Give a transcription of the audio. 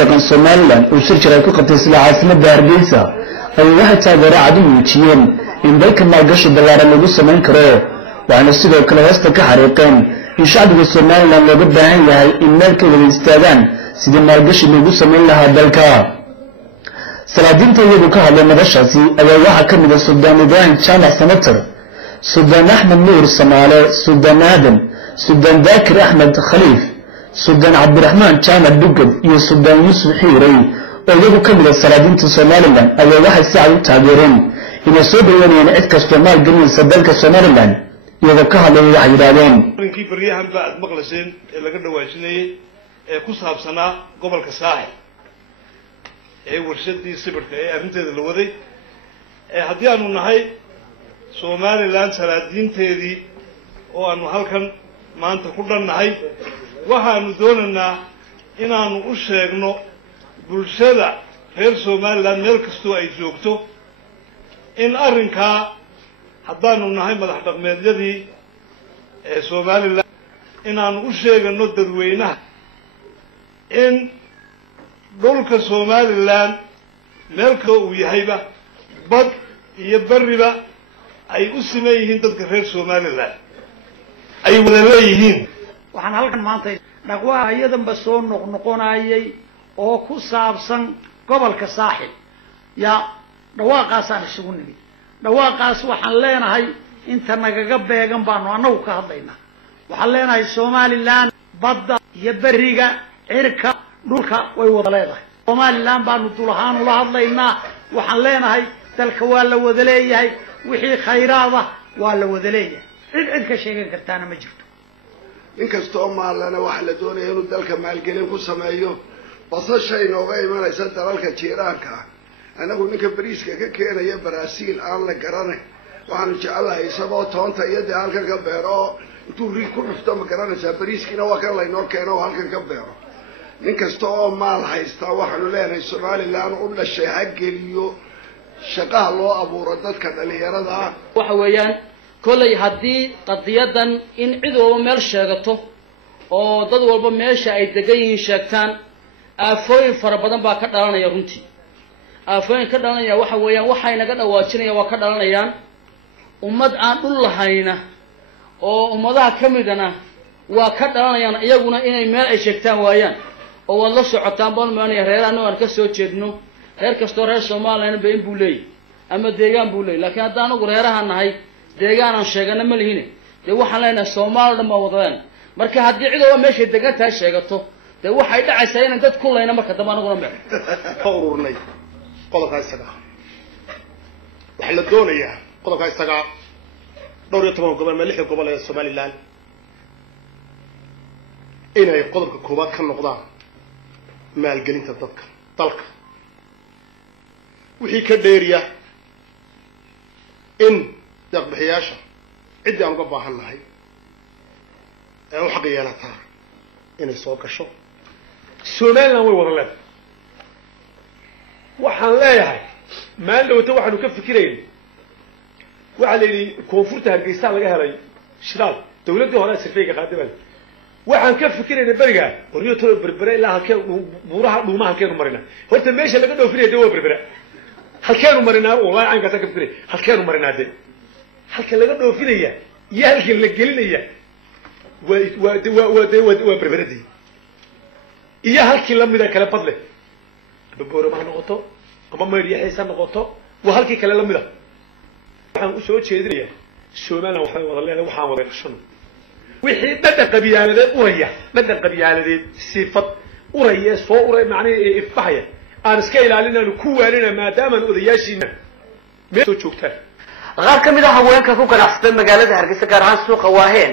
dhaqan Somaliland oo shir jiray ku qabtay isla caasimadda Hargeysa ay waxa taageero cad u muujiyeen in dalka maalgashi ballaaran lagu sameyn karo waxaana sidoo kale hoosta ka xariiqeen in shacabka Somaliland looga baahan yahay in meel ka wada istaagaan sidii maalgashi lagu sameyn lahaa dalka salaadinta iyadu ka hadlay madashaasi ayaa waxa ka mid ah Suldaan Ibrahim Jaamac Sanatar Suldaan Ahmed Nuur Samaale Suldaan Aadan Suldaan Daakir Ahmed Khaliif Suldaan Cabdiraxmaan Jaamac Dugad iyo Suldaan Yuusuf Xiiray oo iyagu ka mid ah salaadinta Somaliland ayaa waxay si cad u taageereen inay soo dhaweeyeen cid kasta maalgelinaysa dalka Somaliland iyagoo ka hadlay waxay yiraahdeen ninkii bariyahan baad maqlaseen ee laga dhawaashinayay ee ku saabsanaa gobolka Saaxil ee warshadii sibirka ee arinteeda la waday ee haddii aanu nahay Somaliland salaadiinteedii oo aanu halkan maanta ku dhannahay waxaanu doonaynaa inaanu u sheegno bulshada reer Somaliland meel kastoo ay joogto in arrinkaa haddaanu nahay madax dhaqameedyadii ee Somaliland inaanu u sheegno dadweynaha in dhulka Somaliland meel ka uu yahayba bad iyo bariba ay u simeeyeen dadka reer Somaliland ay wada leeyihiin waxaan halkan maanta dhaqwaa ayadanba soo noqnoqonayay oo ku saabsan gobolka Saaxil ya dhawaaqaasaan isugu nimid dhawaaqaas waxaan leenahay inta nagaga beegan baanu anagu ka hadlaynaa waxaan leenahay Somaliland badda iyo bariga cirka dhulka way wada leedahay Somaliland baanu dulahaan ula hadlaynaa waxaan leenahay dalka waa la wada leeyahay wixii khayraada waa la wada leeyahay cid ka sheegan kartaana ma jirto inkastoo maalana waxa la doonayaa inuu dalka maalgelin ku sameeyo basashay nooga imanaysa dalalka jiiraanka anagu ninka bariiska ka keenaya Brazil aan la garanay waxaan jecelahay isagoo toonta iyo halkan ka beero intuu riig ku dhufto ma garanaysaa bariiskina waa kan laynoo keeno halkan ka beero ninkastoo maal haysta waxaanu leenahay Somaliland u dhashay hageliyo shaqaha loo abuuro dadka dhalinyarada waxa weeyaan kolay hadii qadiyadan in cid walba meel sheegato oo dad walba meesha ay degan yihiin sheegtaan aafooyin fara badan baa ka dhalanaya runtii aafooyin ka dhalanaya waxa weeyaan waxay naga dhawaajinaya waa ka dhalanayaan ummad aan dhul lahayna oo ummadaha kamidana waa ka dhalanayaan iyaguna inay meel ay sheegtaan waayaan oo wad la socotaan bal maanay reerano aan ka soo jeedno reer kasto reer Soomaaliland baa in buu leeyahay ama deegaan buu leeyahay laakiin haddaan ugu reeraha nahay deegaan aan sheegana ma lihine de waxaan leenahay Soomaaliland ma wadaan marka haddii cid oo meesha degan tahay sheegato de waxay dhacaysaa in dad kullayna marka dambe anaguna meel ururnay qodobka isaga waxa la doonayaa qodobka isaga dhowr iyo 10 gobol ma 6 gobol ee Somaliland inay qodobka koobaad ka noqdaan maalgelinta dadka dalka wixii ka dheeriya in daqbixiyaasha cidii aan uga baahannahay ee u xaq yeelataa inay soo gasho Somaliland way wada leedahay waxaan leeyahay maaldowta waxaanu ka fikirayay waxa la yiri koonfurta Hargeysa laga helay shiraal dawladda hore sirfayga qaadibay waxaan ka fikiraynay bariga qoryo tolo berbere ilaa halkee buuraha dhuumaha halkeen marina horta meesha laga dhoofinay waa berbere halkeen marina wallahi aan ka fikiray halkeen marina halka laga dhoofinaya iyo halkii la gelinaya waa berberadii iyo halkii la mid ah kala badle booro ma noqoto ama meeriya xiisa noqoto waa halkii kale la mid ah waxaan u soo jeedinayaa Somaliland waxay wada leedahay waxaan wada qashan wixii dadka qabiyaaladeed sifad uraya soo uray macnaheedu ifahaya aan iska ilaalinayno ku waarina maadaama odayaashiina meel soo joogtaan qaar kamid ah haweenka ku ganacsaday magaalada Hargeysa gaar ahaan suuqa Waaheen